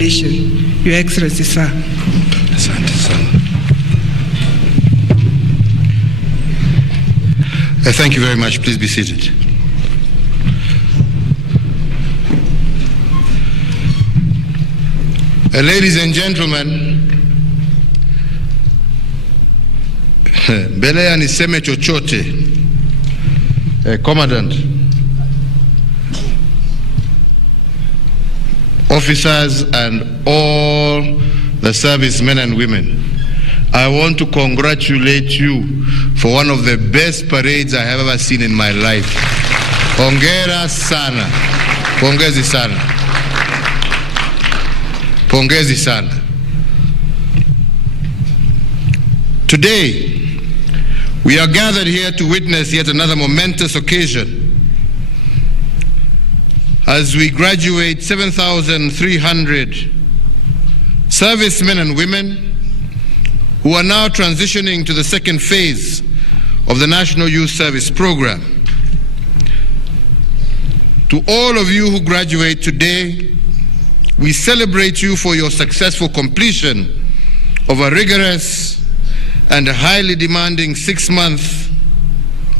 recommendation, Your Excellency, sir. Asante sana. Thank you very much. Please be seated. Ladies and gentlemen, mbele ya niseme chochote, Commandant, officers and all the servicemen and women, I want to congratulate you for one of the best parades I have ever seen in my life. Hongera sana. Pongezi sana. Pongezi sana. Today, we are gathered here to witness yet another momentous occasion as we graduate 7,300 servicemen and women who are now transitioning to the second phase of the National Youth Service Program. To all of you who graduate today, we celebrate you for your successful completion of a rigorous and highly demanding 6-month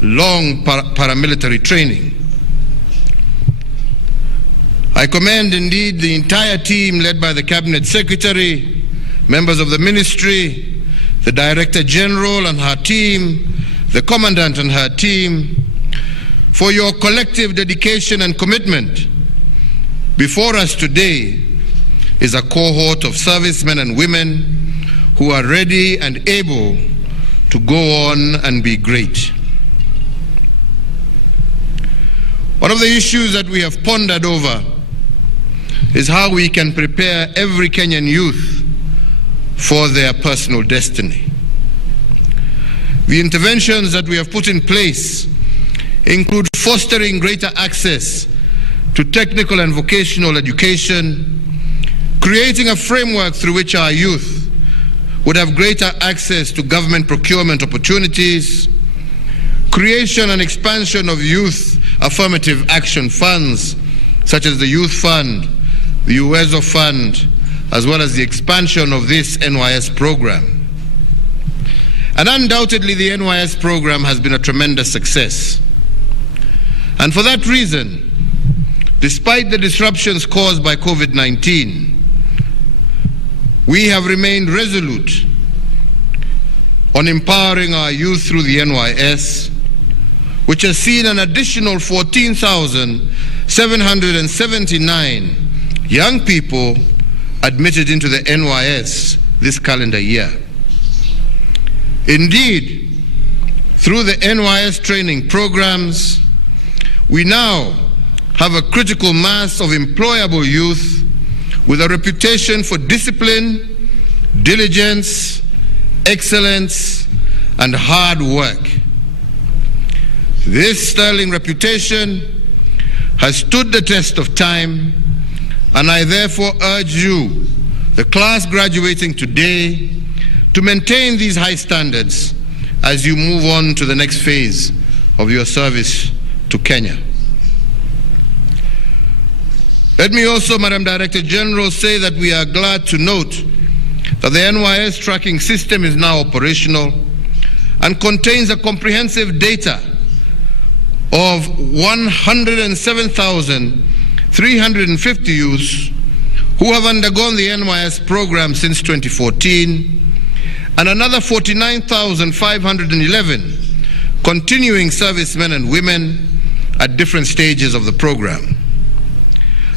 long paramilitary training. I commend indeed the entire team led by the Cabinet Secretary, members of the Ministry, the Director General and her team, the Commandant and her team, for your collective dedication and commitment. Before us today is a cohort of servicemen and women who are ready and able to go on and be great. One of the issues that we have pondered over is how we can prepare every Kenyan youth for their personal destiny. The interventions that we have put in place include fostering greater access to technical and vocational education, creating a framework through which our youth would have greater access to government procurement opportunities, creation and expansion of youth affirmative action funds, such as the Youth Fund, the UWEZO Fund, as well as the expansion of this NYS program. And undoubtedly, the NYS program has been a tremendous success. And for that reason, despite the disruptions caused by COVID-19, we have remained resolute on empowering our youth through the NYS, which has seen an additional 14,779 young people admitted into the NYS this calendar year. Indeed, through the NYS training programs, we now have a critical mass of employable youth with a reputation for discipline, diligence, excellence, and hard work. This sterling reputation has stood the test of time, and I therefore urge you, the class graduating today, to maintain these high standards as you move on to the next phase of your service to Kenya. Let me also, Madam Director General, say that we are glad to note that the NYS tracking system is now operational and contains a comprehensive data of 107,350 youths who have undergone the NYS program since 2014, and another 49,511 continuing servicemen and women at different stages of the program.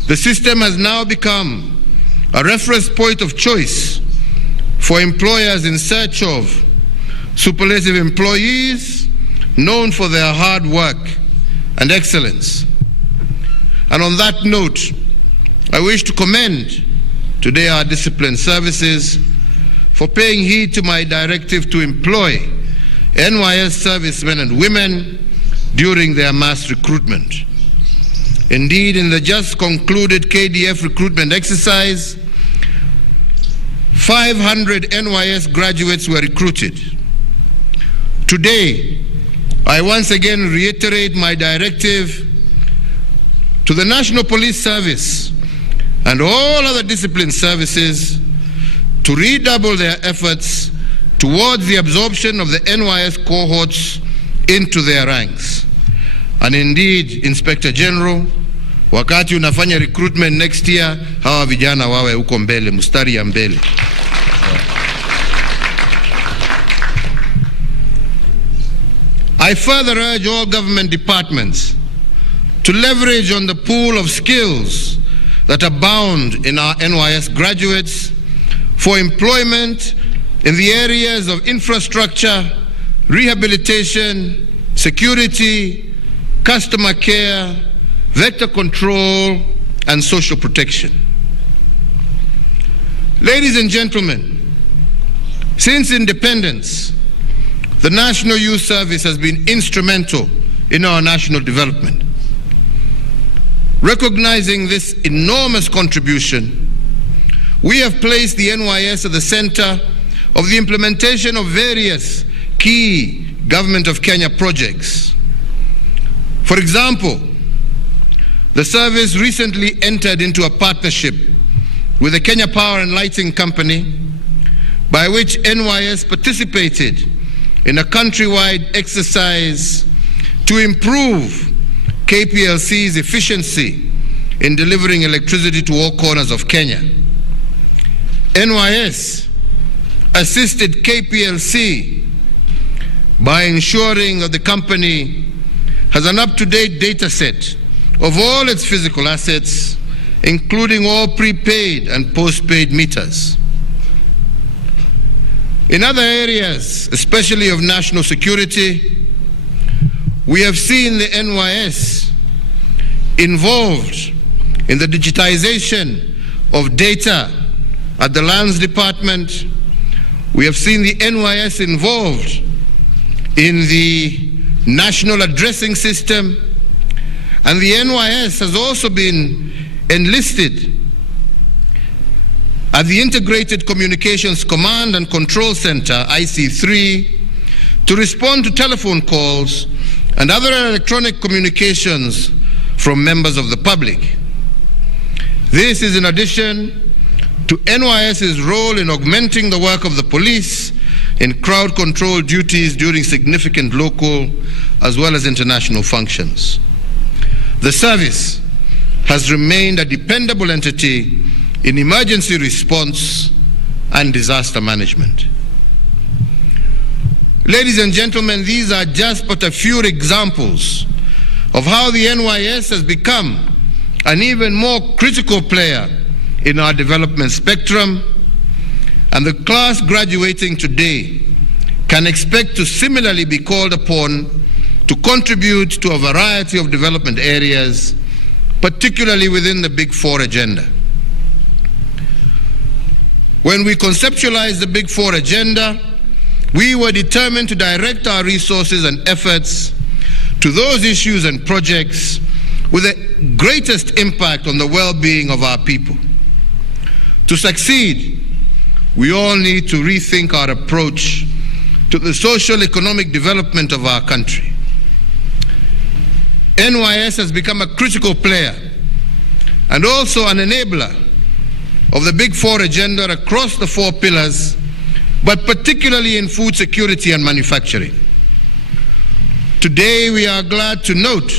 The system has now become a reference point of choice for employers in search of superlative employees known for their hard work and excellence. And on that note, I wish to commend today our discipline services for paying heed to my directive to employ NYS servicemen and women during their mass recruitment. Indeed, in the just concluded KDF recruitment exercise, 500 NYS graduates were recruited. Today, I once again reiterate my directive to the National Police Service and all other discipline services to redouble their efforts towards the absorption of the NYS cohorts into their ranks. And indeed, Inspector General, wakati unafanya recruitment next year, hawa vijana wawe uko mbele, mustari ya mbele. I further urge all government departments to leverage on the pool of skills that abound in our NYS graduates for employment in the areas of infrastructure, rehabilitation, security, customer care, vector control, and social protection. Ladies and gentlemen, since independence, the National Youth Service has been instrumental in our national development. Recognizing this enormous contribution, we have placed the NYS at the center of the implementation of various key Government of Kenya projects. For example, the service recently entered into a partnership with the Kenya Power and Lighting Company, by which NYS participated in a countrywide exercise to improve KPLC's efficiency in delivering electricity to all corners of Kenya. NYS assisted KPLC by ensuring that the company has an up-to-date data set of all its physical assets, including all prepaid and postpaid meters. In other areas, especially of national security, we have seen the NYS involved in the digitization of data at the Lands Department. We have seen the NYS involved in the National Addressing System, and the NYS has also been enlisted at the Integrated Communications Command and Control Center, IC3, to respond to telephone calls and other electronic communications from members of the public. This is in addition to NYS's role in augmenting the work of the police in crowd control duties during significant local as well as international functions. The service has remained a dependable entity in emergency response and disaster management. Ladies and gentlemen, these are just but a few examples of how the NYS has become an even more critical player in our development spectrum, and the class graduating today can expect to similarly be called upon to contribute to a variety of development areas, particularly within the Big Four agenda. When we conceptualized the Big Four agenda, we were determined to direct our resources and efforts to those issues and projects with the greatest impact on the well-being of our people. To succeed, we all need to rethink our approach to the social economic development of our country. NYS has become a critical player and also an enabler of the Big Four agenda across the four pillars, but particularly in food security and manufacturing. Today, we are glad to note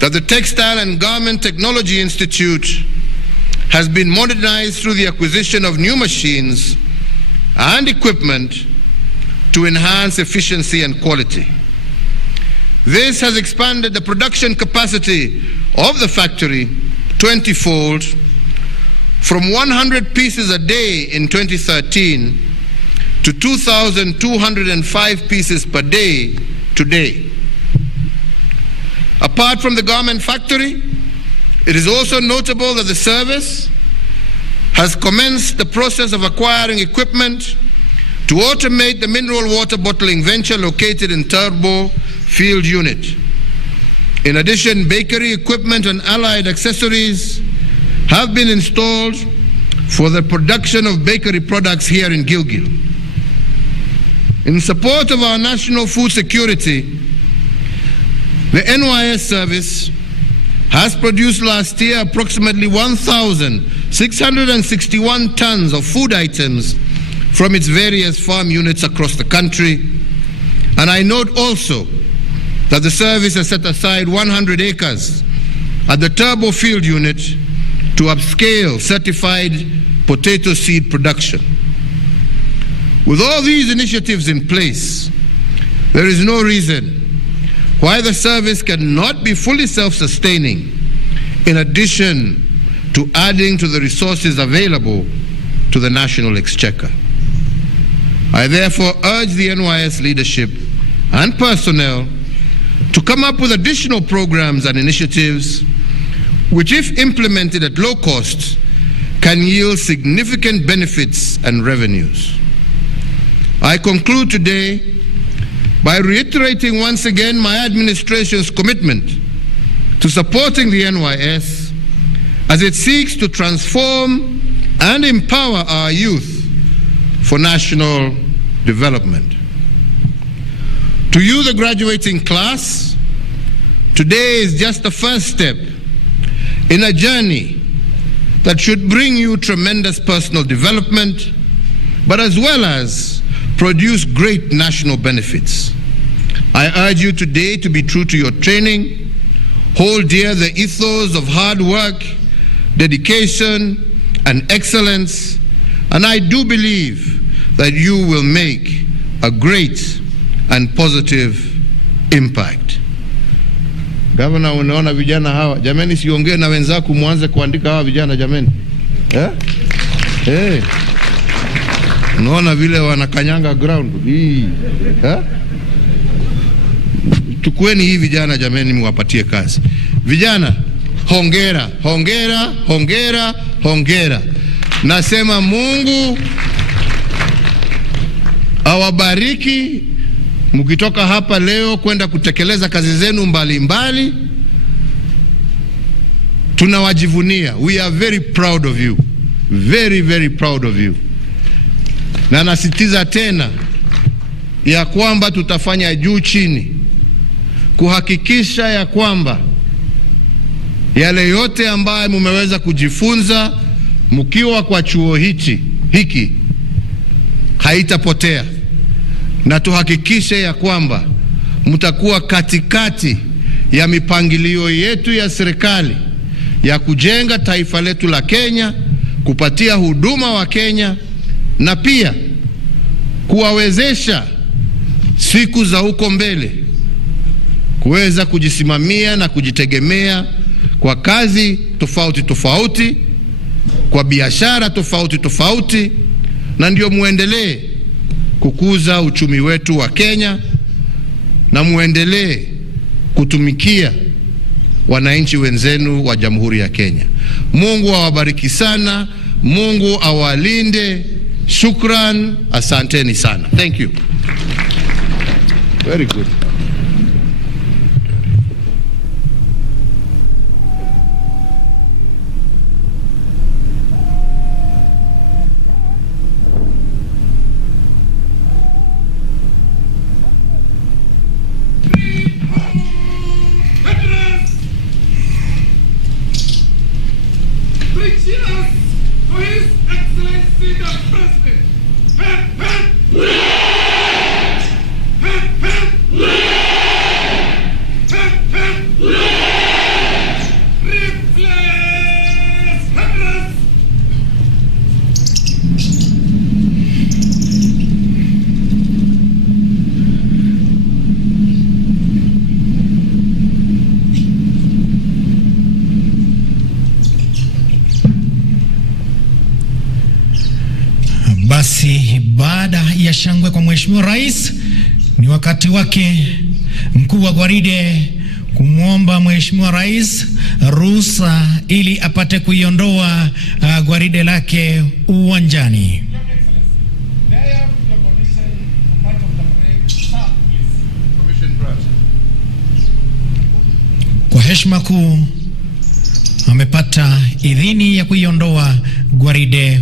that the Textile and Garment Technology Institute has been modernized through the acquisition of new machines and equipment to enhance efficiency and quality. This has expanded the production capacity of the factory 20-fold, from 100 pieces a day in 2013 to 2,205 pieces per day today. Apart from the garment factory, it is also notable that the service has commenced the process of acquiring equipment to automate the mineral water bottling venture located in Turbo Field Unit. In addition, bakery equipment and allied accessories have been installed for the production of bakery products here in Gilgil. In support of our national food security, the NYS service has produced last year approximately 1,661 tons of food items from its various farm units across the country. And I note also that the service has set aside 100 acres at the Turbo Field Unit to upscale certified potato seed production. With all these initiatives in place, there is no reason why the service cannot be fully self-sustaining, in addition to adding to the resources available to the national exchequer. I therefore urge the NYS leadership and personnel to come up with additional programs and initiatives which, if implemented at low cost, can yield significant benefits and revenues. I conclude today by reiterating once again my administration's commitment to supporting the NYS as it seeks to transform and empower our youth for national development. To you, the graduating class, today is just the first step in a journey that should bring you tremendous personal development, but as well as produce great national benefits. I urge you today to be true to your training, hold dear the ethos of hard work, dedication, and excellence, and I do believe that you will make a great and positive impact. Governor, unaona vijana hawa, jameni, siongee na wenzako muanze kuandika hawa vijana, jameni. Unaona vile wanakanyanga ground hii. Chukueni hii vijana, jameni, muwapatie kazi. Vijana, hongera, hongera, hongera, hongera. Nasema Mungu awabariki mkitoka hapa leo kwenda kutekeleza kazi zenu mbalimbali. Tunawajivunia. We are very proud of you. Very, very proud of you. Na nasitiza tena ya kwamba tutafanya juu chini kuhakikisha ya kwamba yale yote ambayo mumeweza kujifunza mkiwa kwa chuo hiki haitapotea, na tuhakikishe ya kwamba mtakuwa katikati ya mipangilio yetu ya serikali ya kujenga taifa letu la Kenya, kupatia huduma wa Kenya, na pia kuwawezesha siku za huko mbele kuweza kujisimamia na kujitegemea kwa kazi tofauti tofauti, kwa biashara tofauti tofauti, na ndio muendelee kukuza uchumi wetu wa Kenya na muendelee kutumikia wananchi wenzenu wa Jamhuri ya Kenya. Mungu awabariki sana, Mungu awalinde. Shukran, asanteni sana. Thank you. Very good. Pleads for His Excellency the President. Basi baada ya shangwe kwa Mheshimiwa Rais, ni wakati wake mkuu wa gwaride kumwomba Mheshimiwa Rais ruhusa ili apate kuiondoa gwaride lake uwanjani. Kwa heshima kuu amepata idhini ya kuiondoa gwaride